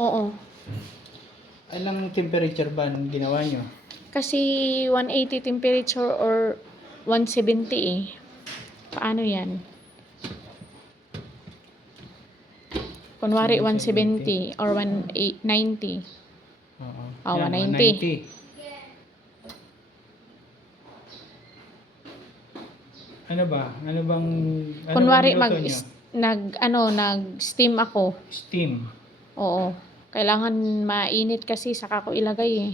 Oo. Anong temperature ba ang ginawa nyo? Kasi 180 temperature or 170 eh. Paano yan? Kunwari 170 or 190. Oo. Oh, Yan, 190. 190. Ano ba? Ano bang Kunwari niluto nyo? nag-steam ako. Steam. Oo. Kailangan mainit kasi saka ko ilagay eh.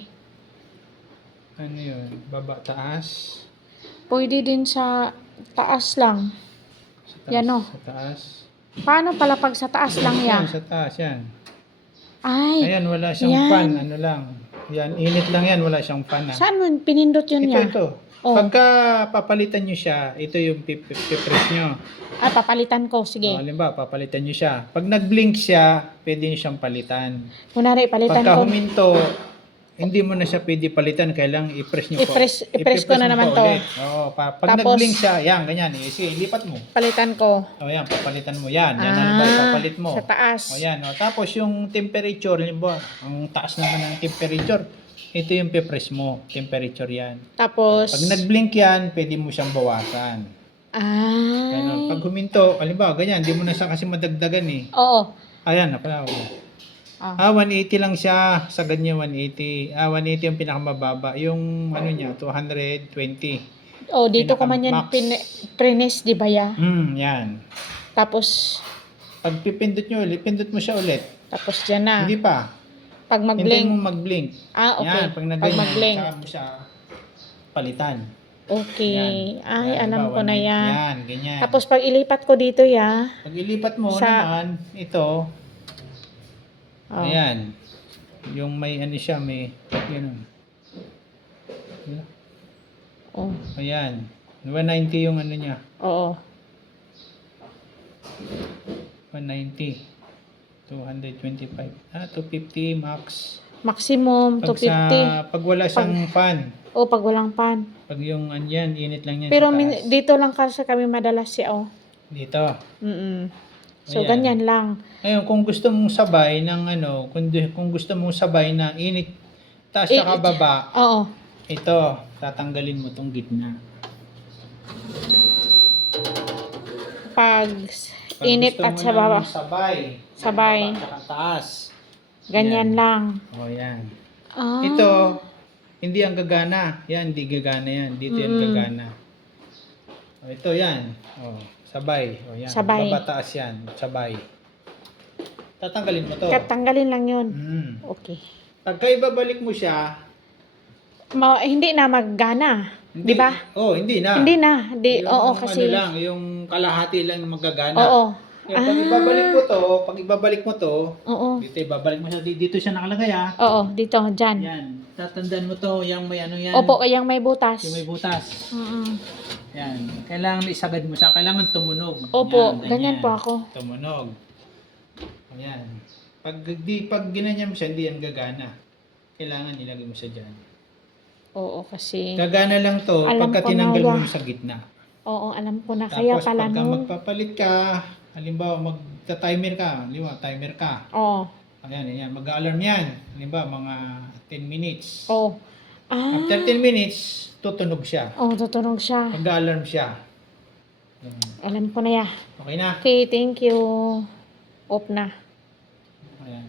Ano yun? Baba, taas? Pwede din sa taas lang. Sa taas? Yan o. Sa taas? Paano pala pag sa taas lang Yan, yan? sa taas yan. Ay, Ayan, wala siyang yan. fan. Ano lang. Yan, init lang yan. Wala siyang fan. Saan mo pinindot yun niya? Ito. Oh. Pagka papalitan nyo siya, ito yung pipress nyo. Ah, papalitan ko. Sige. Halimbawa, papalitan nyo siya. Pag nag-blink siya, pwede nyo siyang palitan. Kunwari, palitan Pagka ko. huminto, hindi mo na siya pwede palitan. Kailangan i-press nyo po. I-press ko na naman to. Oo, pag Tapos, nag-blink siya, yan, ganyan. Sige, ilipat mo. Palitan ko. O yan, papalitan mo. Yan, halimbawa, papalit mo. Sa taas. O yan, o. Tapos yung temperature, halimbawa, ang taas naman ng temperature, ito yung pipress mo. Temperature yan. Tapos, Pag nag-blink yan, pwede mo siyang bawasan. Ganun. Pag huminto, halimbawa, ganyan, hindi mo na siya kasi madagdagan eh. Oo. Ayan, napala ko. 180 lang siya. Sa ganyan, 180. 180 yung pinakamababa. Yung, ano niya, 220. Oh, dito ko man yan prines, di ba ya? Yan. Tapos, Pag pipindot nyo ulit, pindot mo siya ulit. tapos dyan na. Hindi pa. Pag Hintayin mag-blink. mo mag-blink. Ah, okay. Yan, pag Pag mag-blink. saka mo siya palitan. Okay. Yan. Ay, Yan, alam diba, ko na 180. yan. Yan, ganyan. Tapos, pag ilipat ko dito ya. Pag ilipat mo sa- naman, ito, Oh. ayan. Yung may ano siya, may, yun. Oh. Ayan. 190 yung ano niya. Oo. 190. 225. 250 max. Maximum Pag 250. pag wala siyang fan. O, pag walang pan. Pag yung anyan, init lang yan Pero sa taas. dito lang kasi kami madalas siya, oh. Dito. So, Ayan. ganyan lang. Ngayon, kung gusto mong sabay ng ano, kung gusto mong sabay na init, taas sa baba, Oo. ito, tatanggalin mo tong gitna. Pag init gusto at mo sa ng baba. sabay. Baba at taas. Ganyan lang. O, yan. Ah. Ito, hindi ang gagana. Yan, hindi gagana yan. Dito yan gagana. O, ito yan. O, sabay. O, yan. Sabay. Baba taas yan. Sabay. Tatanggalin mo to. Tanggalin lang yun. Okay. Pagka ibabalik mo siya, Hindi na maggana. Di ba? Oh, hindi na. Hindi na. Oo, Yung kasi. ano lang, yung kalahati lang yung magagana. Oo. Yan, pag ibabalik mo to, Oo. dito ibabalik mo siya, dito siya nakalagay Oo, dito, dyan. Yan. Tatandaan mo to, yung may ano yan. Opo, yung may butas. Yung may butas. Mm-mm. Yan. Kailangan isagad mo siya. Kailangan tumunog. Opo, Yan, ganyan po ako. Tumunog. Ayan. Pag ginanyan mo siya, hindi yan gagana. Kailangan ilagay mo siya dyan. Oo, kasi. Gagana lang to Alam pagka ko na tinanggal mo yan. yung sa gitna. Oo, alam ko na. Kaya Tapos pala pagka nun. magpapalit ka, halimbawa magta-timer ka, timer ka. Oo. Ayan, mag-alarm yan. Halimbawa mga 10 minutes. Oo. After 10 minutes, tutunog siya. Oo, tutunog siya. Mag-alarm siya. Ayan. Alam ko na ya. Okay na? Okay, thank you. Off na. Ayan.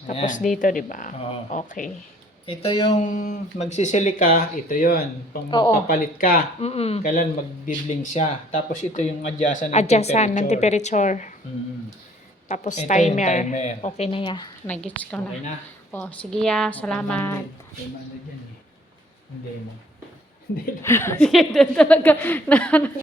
Tapos Ayan. dito, di ba? Oo. Okay. Ito yung magsisili ka, ito yon. Pag Oo. magpapalit ka, Mm-mm. kailan magbibling siya. Tapos ito yung adjustan ng Adjustan ng temperature. Tapos Ito yung timer. timer. Okay na ya. Nag-gets ko Okay na. na? Oh, sige ya. Salamat. May mandad yan eh. Hindi mo. Hindi. Sige, talaga.